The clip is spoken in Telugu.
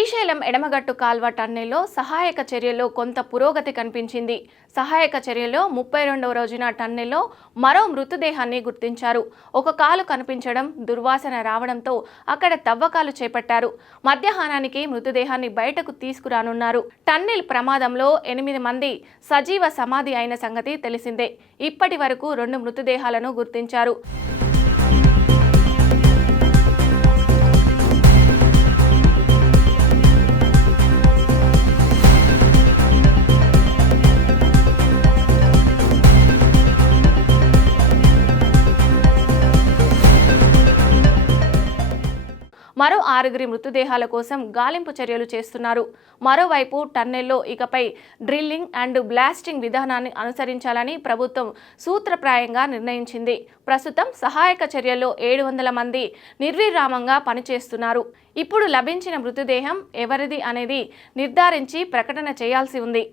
శ్రీశైలం ఎడమగట్టు కాల్వ టన్నెల్లో సహాయక చర్యల్లో కొంత పురోగతి కనిపించింది. సహాయక చర్యలో ముప్పై రెండవ రోజున టన్నెల్లో మరో మృతదేహాన్ని గుర్తించారు. ఒక కాలు కనిపించడం దుర్వాసన రావడంతో అక్కడ తవ్వకాలు చేపట్టారు. మధ్యాహ్నానికి మృతదేహాన్ని బయటకు తీసుకురానున్నారు. టన్నెల్ ప్రమాదంలో ఎనిమిది మంది సజీవ సమాధి అయిన సంగతి తెలిసిందే. ఇప్పటి వరకు రెండు మృతదేహాలను గుర్తించారు. మరో ఆరుగురి మృతదేహాల కోసం గాలింపు చర్యలు చేస్తున్నారు. మరోవైపు టన్నెల్లో ఇకపై డ్రిల్లింగ్ అండ్ బ్లాస్టింగ్ విధానాన్ని అనుసరించాలని ప్రభుత్వం సూత్రప్రాయంగా నిర్ణయించింది. ప్రస్తుతం సహాయక చర్యల్లో ఏడు వందల మంది నిర్విరామంగా పనిచేస్తున్నారు. ఇప్పుడు లభించిన మృతదేహం ఎవరిది అనేది నిర్ధారించి ప్రకటన చేయాల్సి ఉంది.